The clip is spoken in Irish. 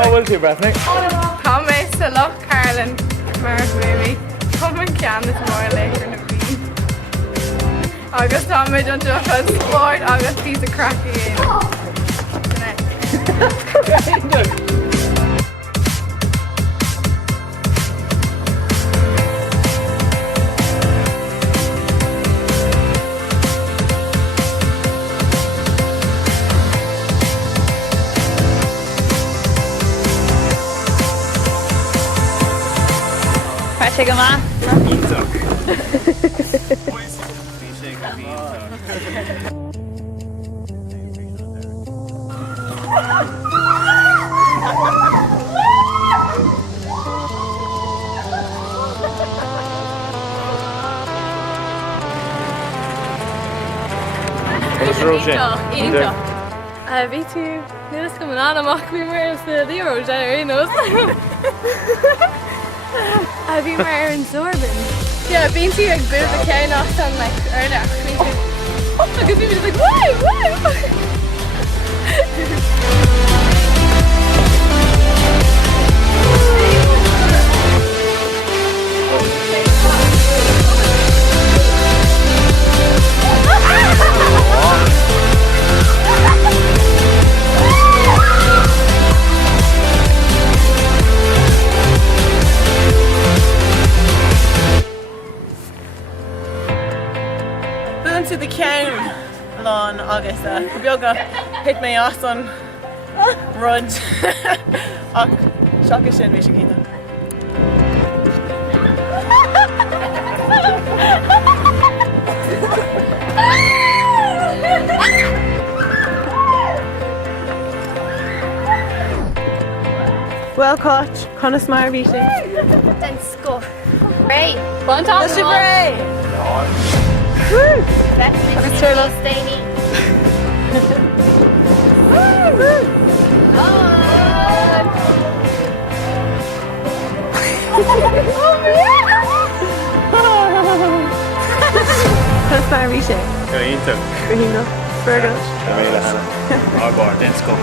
Bhfuil tú Bethany? Tá méid sa Loch Cairlinn mar bhuaigh Cumann Cheanannais Mhóir léir na bhíon. Agus tá méid an deochas sport agus tí a crackí Take a man. Bhí tú nuas go an amach bhí mar sa líor sé nó. Bhí mar ar an Zorban. Yeah, bhín tú ag build a ceannach an arnach. Agus bhí just like, why? To the Ceann Lán agus beaga hit me as an rud ach seacha sin bhí sé cínta. Well caught, Ceanannais Mór bhí sé. Den score. Ray. Bon top. Let's Ray. Woo! That's turtle. Stay Ceanannais Mór bhí sé. Go ionta. Go hína. Very good. Go mí le hena. Ábhar, den sco.